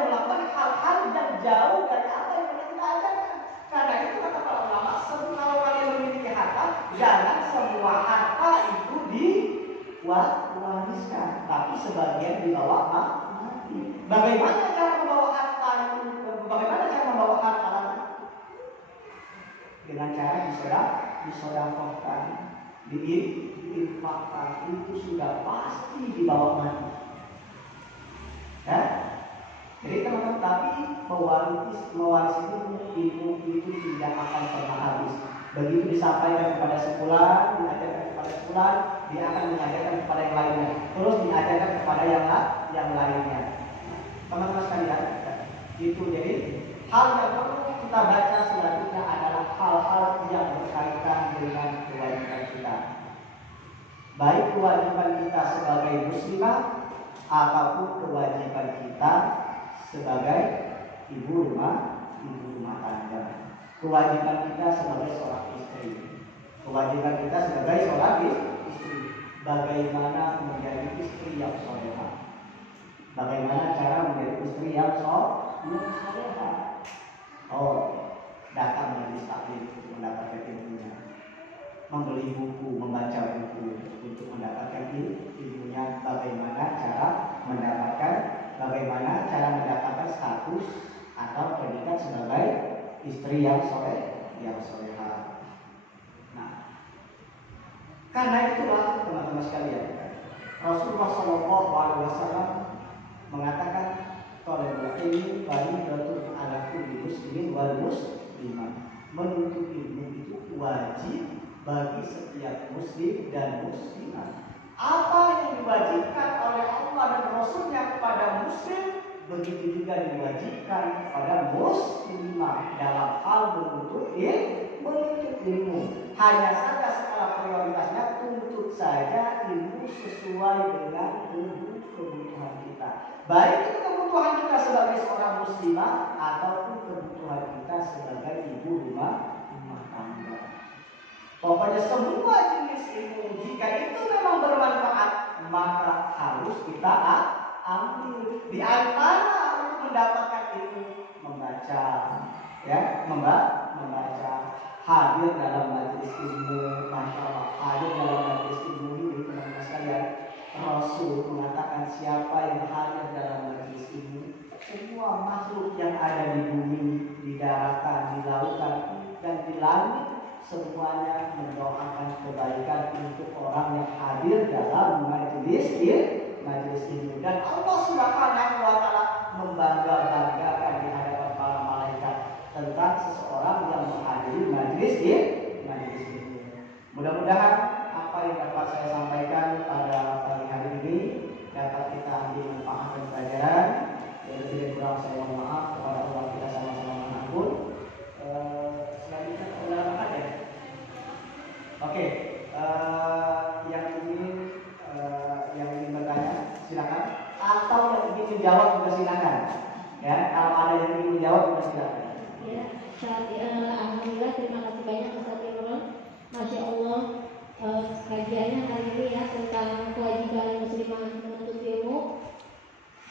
mewariskan, tapi sebagian dibawa mati. Bagaimana cara membawa harta itu? Bagaimana cara membawa harta itu? Dengan cara disodakohkan, diinfakkan, itu sudah pasti dibawa mati. Ya? Jadi teman-teman, tapi mewaris ilmu itu tidak akan pernah habis. Begitu disampaikan kepada sepulan, diajarkan kepada sepulan, dia akan mengajarkan kepada yang lainnya, terus diajarkan kepada yang lainnya. Teman-teman sekalian, itu jadi hal yang perlu kita baca selanjutnya adalah hal-hal yang berkaitan dengan kewajiban kita. Baik kewajiban kita sebagai muslimah ataupun kewajiban kita sebagai ibu rumah tangga. Kewajiban kita sebagai seorang istri. Kewajiban kita sebagai seorang istri. Bagaimana menjadi istri yang solehah? Bagaimana cara menjadi istri yang solehah? Oh, datang majelis taklim untuk mendapatkan ilmunya. Membeli buku, membaca buku untuk mendapatkan ilmunya. Bagaimana cara mendapatkan status atau predikat sebagai istri yang solehah. Nah, karena itulah teman-teman sekalian, Rasulullah SAW mengatakan talabul ilmi fardhatun 'ala kulli muslimin wal muslimah. Menuntut ilmu itu wajib bagi setiap muslim dan muslimah. Apa yang diwajibkan oleh Allah dan Rasulnya kepada muslim, begitu juga diwajibkan kepada muslimah dalam hal menuntut ilmu. Hanya saja skala prioritasnya, tuntut saja ilmu sesuai dengan kebutuhan kita. Baik itu kebutuhan kita sebagai seorang muslimah ataupun kebutuhan kita sebagai ibu rumah tangga. Pokoknya semua jenis ilmu, jika itu memang bermanfaat, maka harus kita ambil. Di antara untuk mendapatkan ilmu, membaca, ya, membaca, hadir dalam majelis ilmu, masya Allah, hadir dalam majelis ilmu ini, teman-teman sekalian. Rasul mengatakan siapa yang hadir dalam majelis ilmu, semua makhluk yang ada di bumi, di daratan, di lautan, dan di langit, semuanya mendoakan kebaikan untuk orang yang hadir dalam majelis ilmu. Dan Allah Subhanahu wa Ta'ala membangga-banggakan di hadapan para malaikat tentang seseorang yang menghadiri majelis ilmu. Mudah-mudahan apa yang dapat saya sampaikan pada pagi hari ini dapat kita ambil manfaat dan pelajaran. Yang tidak kurang saya mohon maaf kepada Allah, kita sama-sama mengampun. Selanjutnya saudara ada. Oke, yang ingin bertanya silakan, atau yang ingin menjawab juga silakan. Ya, kalau ada yang ingin menjawab juga silakan. Ya, alhamdulillah, terima kasih banyak Ustaz Imron. Masya Allah, kajiannya hari ini ya tentang kewajiban muslimah menuntut ilmu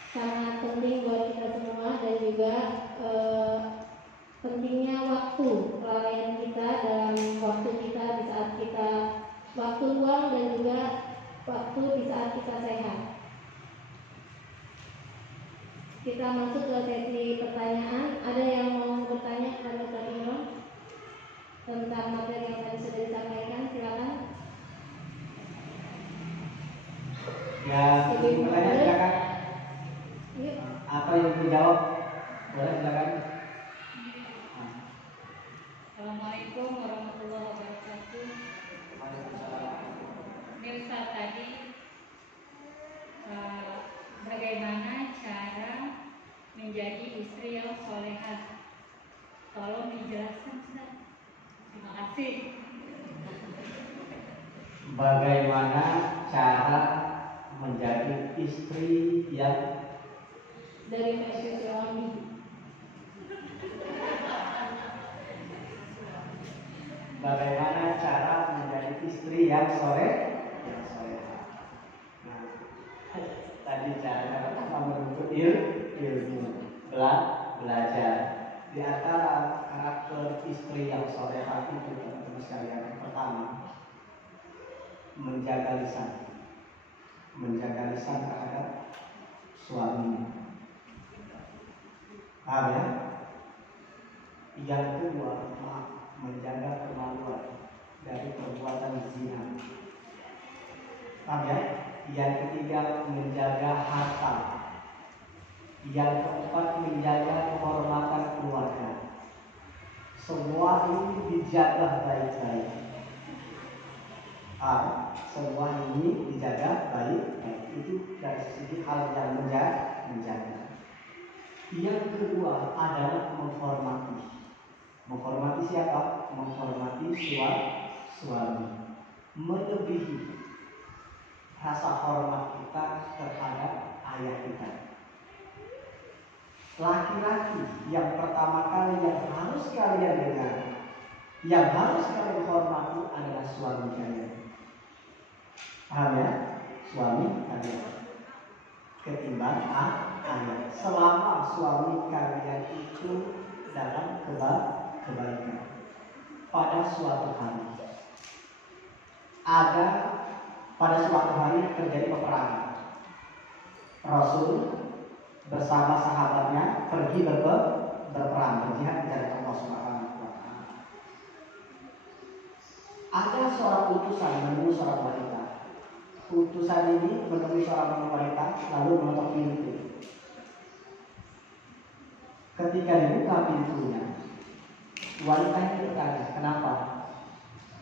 sangat penting buat kita semua, dan juga pentingnya waktu, kelalaian kita dalam waktu kita di saat kita waktu luang, dan juga waktu di saat kita sehat. Kita masuk ke sesi pertanyaan. Ada yang mau bertanya kepada Ustaz Imron tentang materi yang tadi sudah disampaikan? Silakan. Ya, bertanya silakan. Atau yang dijawab boleh silakan. Assalamualaikum warahmatullahi wabarakatuh. Ustaz, tadi bagaimana cara menjadi istri yang solehah? Tolong dijelaskan, Ustaz. Terima kasih. Bagaimana cara menjadi istri yang Dari versi suami. Bagaimana cara menjadi istri yang soleh? Nah, tadi cara menuntut ilmu, belajar. Di antara karakter istri yang solehah itu, teman-teman sekalian, yang pertama, menjaga lisan. menjaga lisan terhadap suaminya. Paham ya? Yang kedua, menjaga kemaluan dari perbuatan zina. Paham ya? Yang ketiga, menjaga harta. Yang keempat, menjaga kehormatan keluarga. Semua ini dijaga baik-baik. Semua ini dijaga baik-baik. Itu dari segi hal yang menjaga. Yang kedua adalah menghormati. Menghormati siapa? Menghormati suami. Melebihi rasa hormat kita terhadap ayah kita. Laki-laki yang pertama kali yang harus kalian dengar, yang harus kalian hormati adalah suami kalian. Paham ya? Suami kalian ketimbang ayah. Selama suami kalian itu dalam kebaikan. Pada suatu hari terjadi peperangan. Rasul bersama sahabatnya pergi berperang, berjihad di jalan Allah Subhanahu wa taala. Ada seorang utusan menemui seorang wanita. Utusan ini menemui seorang wanita lalu mengetuk pintu. Ketika dibuka pintunya, wanita ini bertanya, "Kenapa?"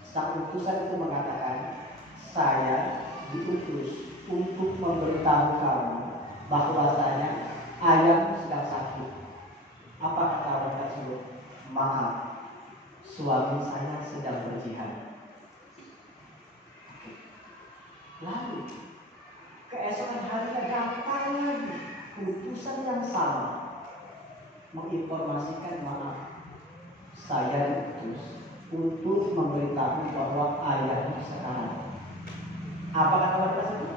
Sang utusan itu mengatakan, "Saya diutus untuk memberitahu kamu bahwasanya ayam sedang sakit." Apa kata wanita tersebut? "Maaf, suami saya sedang berjihad." Lalu keesokan harinya datang lagi utusan yang sama menginformasikan, "Maaf, saya diutus untuk memberitahu bahwa ayahmu sekarang." Apa kata wanita tersebut?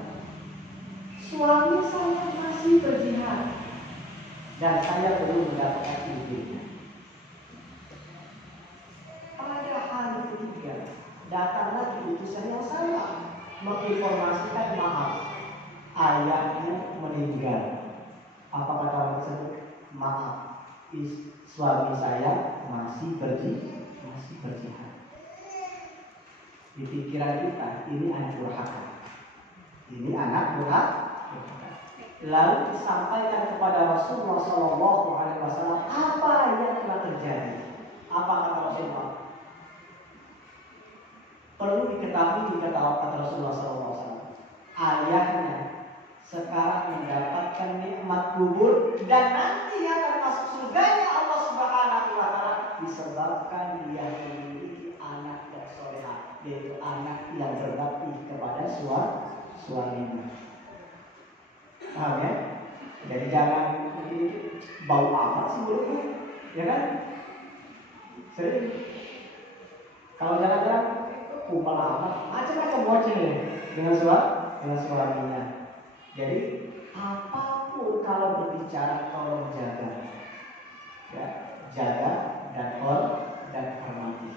"Suami saya masih berjihad dan saya belum mendapatkan izinnya." Pada hari ketiga datang lagi utusan yang sama menginformasikan, "Maaf, ayahmu meninggal." Apa kata wanita tersebut? "Maaf, suami saya masih berjihad." Di pikiran kita ini anak durhaka. Ini anak durhaka. Lalu disampaikan kepada Rasulullah SAW apa yang telah terjadi. Apa kata Rasulullah? Perlu diketahui kata Rasulullah SAW, ayahnya sekarang mendapatkan nikmat kubur dan nanti akan masuk surganya Allah Subhanahu wa taala disebabkan dia memiliki anak yang solehah, yaitu anak yang berbakti kepada suaminya. Paham ya? Jadi jangan bau amat sih mulutnya, ya kan? Sering. Kalau jangan-jangan kumpul amat, macam-macam bocil ya dengan suaminya. Jadi apapun kalau berbicara tolong jaga, ya, jaga dan hormati,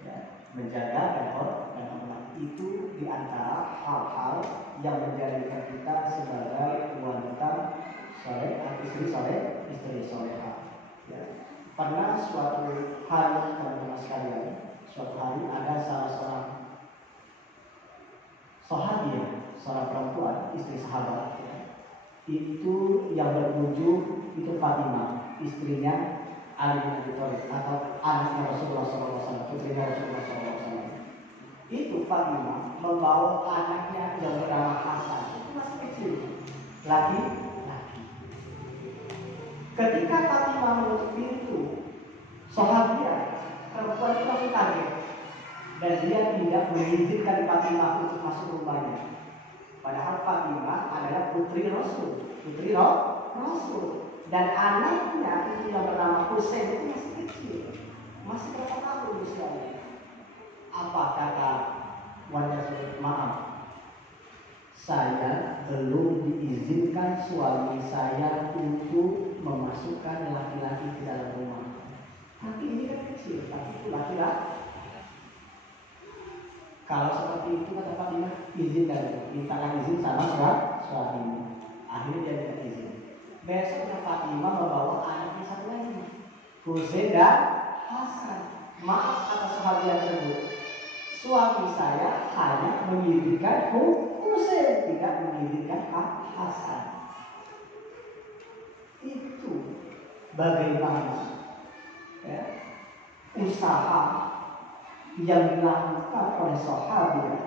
ya, menjaga dan hormati itu diantara hal-hal yang menjadikan kita sebagai wanita soleh, istri solehah. Ya. Pernah suatu hari teman-teman sekalian, suatu hari ada salah seorang sahabiah, seorang perempuan, istri sahabat, ya, itu yang berwujud itu Fatimah, istrinya Ali bin Abi Thalib atau anaknya Rasulullah SAW, putrinya Rasulullah SAW. Itu Fatimah membawa anaknya yang bernama Hasan, itu masih kecil, laki-laki. Ketika Fatimah menutup pintu, sahabiah perempuan itu langsung kaget dan dia tidak mengizinkan Fatimah untuk masuk rumahnya. Padahal Fatimah adalah putri Rasul, dan anaknya itu yang bernama Husain itu masih kecil, masih berapa tahun usianya. Apa kata wanita tersebut? "Maaf, saya belum diizinkan suami saya untuk memasukkan laki-laki ke dalam rumah." Tapi ini kan kecil, tapi itu laki-laki. Kalau seperti itu kata Fatimah, izin dari mintakan izin sama suami. Akhirnya dia minta izin. Besoknya Fatimah membawa anaknya satu lagi, Husain dan Hasan. Maaf atas kebahagiaan tersebut, suami saya hanya mengizinkan Husain, tidak mengizinkan Hasan. Itu bagaimana ya, usaha yang dilakukan oleh sahabat,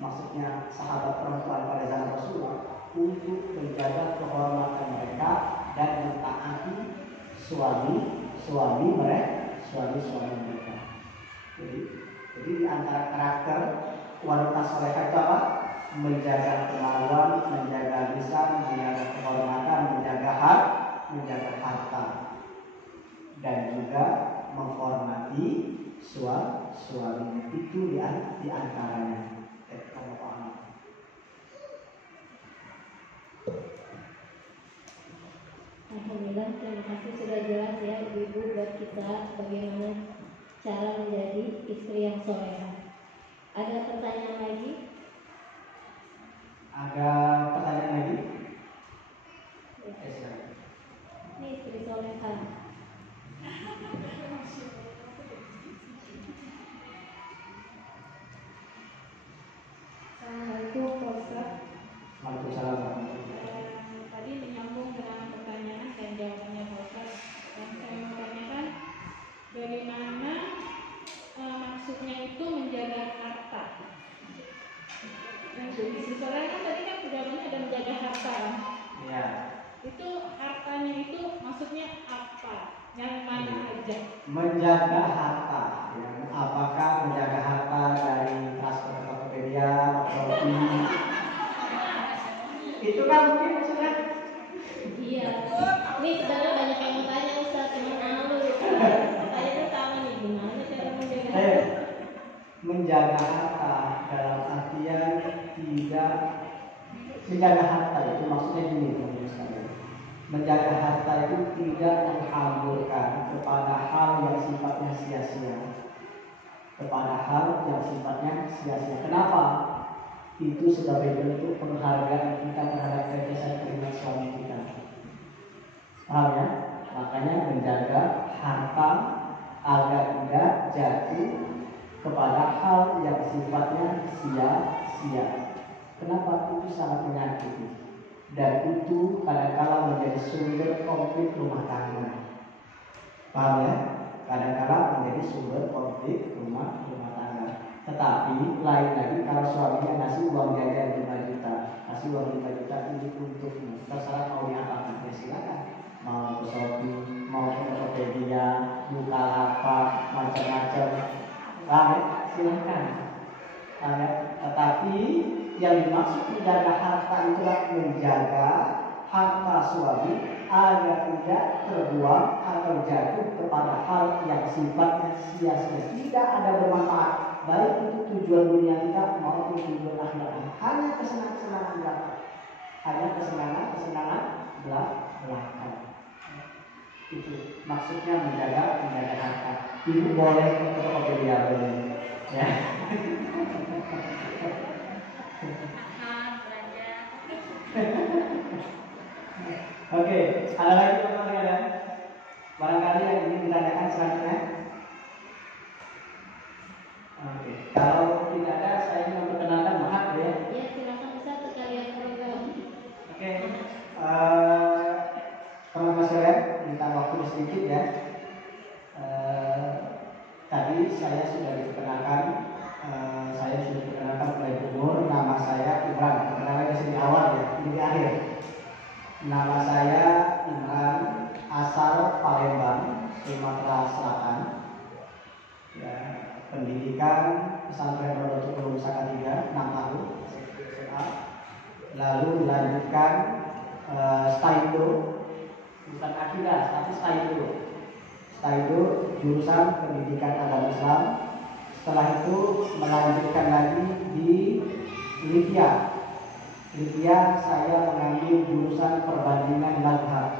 maksudnya sahabat perempuan pada zaman Rasulullah, untuk menjaga kehormatan mereka dan mentaati suami mereka. Jadi di antara karakter wanita salehah itu apa? Menjaga kemaluan, menjaga lisan, menjaga kehormatan, menjaga harta, dan juga menghormati suami. Itu di antaranya. Kalau paham. Alhamdulillah, terima kasih sudah jelas ya ibu-ibu buat kita bagaimana cara menjadi istri yang solehah. Ada pertanyaan lagi? Ada pertanyaan lagi? Ya. Silakan. Ini istri solehah. Assalamualaikum Pak Ustaz. Waalaikumsalam. Tadi menyambung dengan pertanyaan dan jawabannya Pak Ustaz. Yang saya mau tanyakan, bagaimana maksudnya itu menjaga harta? Yang istri soleh kan tadi kan jawabannya ada menjaga harta kan? Ya. Itu hartanya itu maksudnya apa? Yang mana aja? Menjaga harta. Ya. Apakah menjaga harta dari transfer Tokopedia atau itu kan mungkin maksudnya. Iya. Ini sebenarnya banyak yang bertanya Ustaz, cuma malu. Saya tuh sama nih gimana cara menjaga harta. Menjaga harta dalam artian tidak menjaga harta itu maksudnya gini teman-teman sekalian. Menjaga harta itu tidak menghamburkan kepada hal yang sifatnya sia-sia. Kenapa? Itu sebagai bentuk penghargaan kita terhadap kebiasaan terhadap suami kita. Paham ya? Makanya menjaga harta agar tidak jatuh kepada hal yang sifatnya sia-sia. Kenapa? Itu sangat menyakiti dan itu kadang-kala menjadi sumber konflik rumah tangga. Paham ya? Kadang-kala menjadi sumber konflik rumah tangga. Tetapi lain lagi kalau suaminya ngasih uang jajan 5 juta, kasih uang 5 juta ini untukmu, terserah mau diapakan, ya silakan. Mau ke Shopee, mau ke Tokopedia, Bukalapak, macam-macam, silakan. Tetapi yang dimaksud menjaga harta itulah menjaga harta suami agar tidak terbuang atau jatuh kepada hal yang sifatnya sia-sia, tidak ada bermanfaat, baik itu tujuan dunia kita maupun tujuan akhirat. Hanya kesenangan belaka, hanya kesenangan belaka. Itu maksudnya menjaga harta. Ibu boleh ke Tokopedia boleh, ya. Oke, ada lagi pertanyaan? Barangkali yang ingin ditanyakan selanjutnya. Oke, kalau tidak ada, saya ingin memperkenalkan Mahat ya. Ya, silakan Ustaz sekalian program. Oke, teman-teman sekalian, minta waktu sedikit ya. Tadi saya sudah diperkenalkan, oleh Gubernur. Nama saya Imran. Perkenalan di sini awal ya, ini di akhir. Nama saya Imran, asal Palembang, Sumatera Selatan. Ya, pendidikan pesantren Rodotul Ulum Salatiga 6 tahun SMA. Lalu dilanjutkan Staido, bukan akidah, tapi Staido jurusan pendidikan agama Islam. Setelah itu melanjutkan lagi di Libya saya mengambil jurusan perbandingan madhab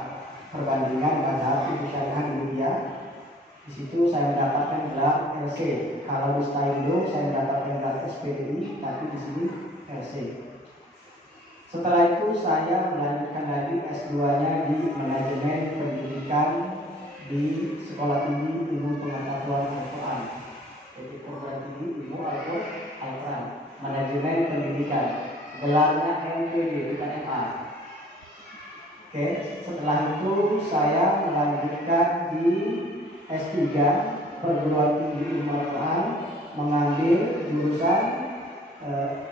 Ibu Syariah di Libya. Di situ saya mendapatkan gelar LC. Kalau di Staindo saya mendapatkan gelar SPDI, tapi di sini LC. Setelah itu saya melanjutkan lagi S2-nya di manajemen pendidikan di Sekolah Tinggi Ilmu Pengetahuan Al-Quran. Jadi perguruan tinggi ilmu Al-Quran, manajemen pendidikan. Gelarnya MPD, bukan MA. Oke, setelah itu saya melanjutkan di S3 perguruan tinggi ilmu Al-Quran, mengambil jurusan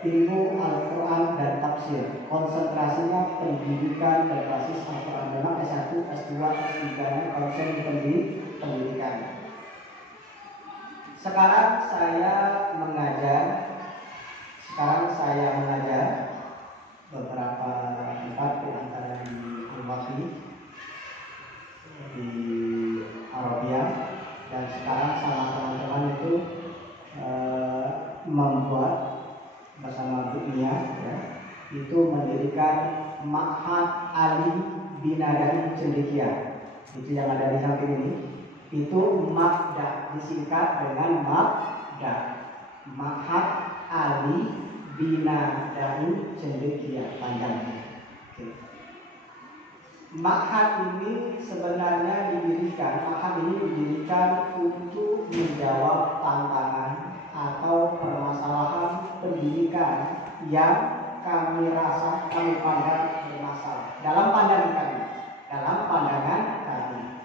ilmu Al-Quran dan tafsir. Konsentrasinya pendidikan berbasis Al-Quran. Memang S1, S2, S3-nya konsen pendidikan. Sekarang saya mengajar beberapa tempat, di antara di Al-Wafi, di Arabia, dan sekarang sama teman-teman itu membuat bersama Bu Nia, ya, itu mendirikan Ma'had Ali Binadari Cendekia. Itu yang ada di samping ini. Itu MAKDA, disingkat dengan MAKDA, Ma'had Ali Binadari Cendekia, panjangnya. Oke. Ma'had ini sebenarnya Ma'had ini didirikan untuk menjawab tantangan atau permasalahan pendidikan yang kami pandang bermasalah dalam pandangan kami.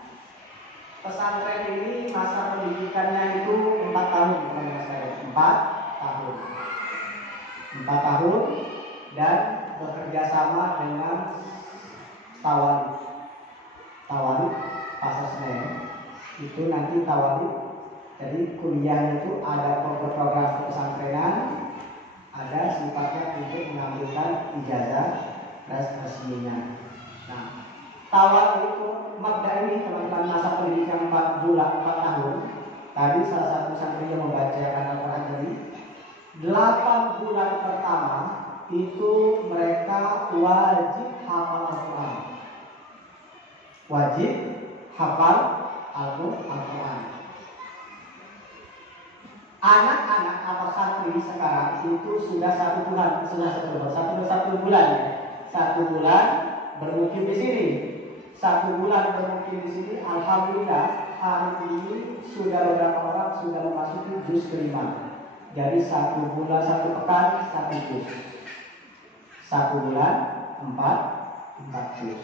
Pesantren ini masa pendidikannya itu 4 tahun, teman-teman saya. 4 tahun dan bekerja sama dengan Tawali Pasar Senen. Itu nanti Tawali, jadi kuliah itu ada program pesantrenan, ada sifatnya untuk mengambilkan ijazah resminya. Nah, Tawali itu Makda ini teman-teman masa pendidikan 4 tahun. Tadi salah satu santri yang membacakan Al-Quran tadi, 8 bulan pertama itu mereka wajib hafal Al-Quran. Wajib hafal Al-Quran. Anak-anak atau santri sekarang itu sudah 1 bulan, satu bulan bermukim di sini. 1 bulan bermukim di sini. Alhamdulillah hari ini sudah beberapa orang sudah memasuki juz kelima. Jadi 1 bulan 1 pekan 1 juz. 1 bulan 4 juz.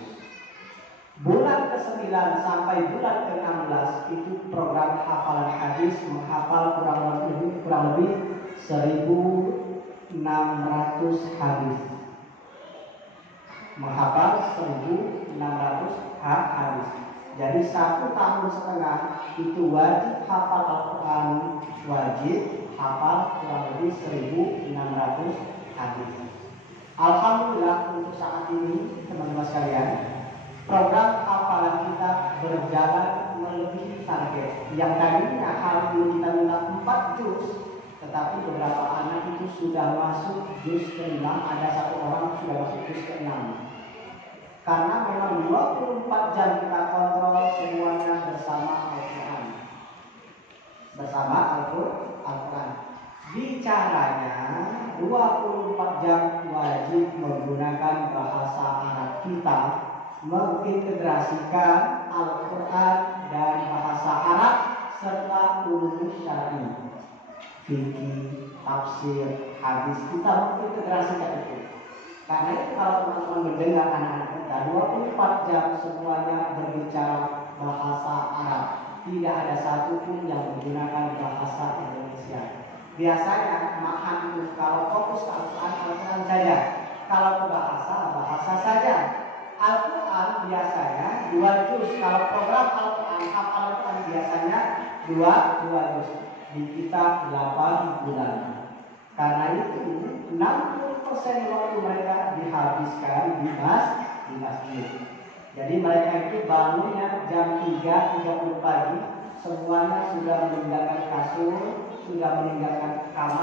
Bulan ke-9 sampai bulan ke-16 itu program hafalan hadis, menghafal kurang lebih 1.600 hadis. Menghafal 1.600 hadis. Jadi 1 tahun setengah itu wajib hafal Al-Quran, wajib hafal kurang lebih 1.600 hadis. Alhamdulillah untuk saat ini teman-teman sekalian, program hafalan kita berjalan melebihi target. Yang tadinya hari ini kita minta 4 juz, tetapi beberapa anak itu sudah masuk juz ke-6, ada 1 orang sudah masuk juz ke-6. Karena memang 24 jam kita kontrol semuanya bersama Al-Quran. Bersama Al-Quran. Bicaranya 24 jam wajib menggunakan bahasa Arab kita, mengintegrasikan Al-Quran dan bahasa Arab serta ulum syar'i, fikih, tafsir, hadis, kita mengintegrasikan itu. Karena itu kalau teman-teman mendengar anak-anak kita 24 jam semuanya berbicara bahasa Arab, tidak ada satupun yang menggunakan bahasa Indonesia. Biasanya Ma'had itu kalau fokus ke Al-Quran saja, kalau ke bahasa saja. Al-Quran biasanya 2 juz. Kalau program Al-Quran, hafal Al-Quran biasanya 2 juz. Di kita 8 bulan. Karena itu 60% waktu mereka dihabiskan di masjid. Jadi mereka itu bangunnya jam 3.30 pagi, semuanya sudah meninggalkan kasur, sudah meninggalkan kamar.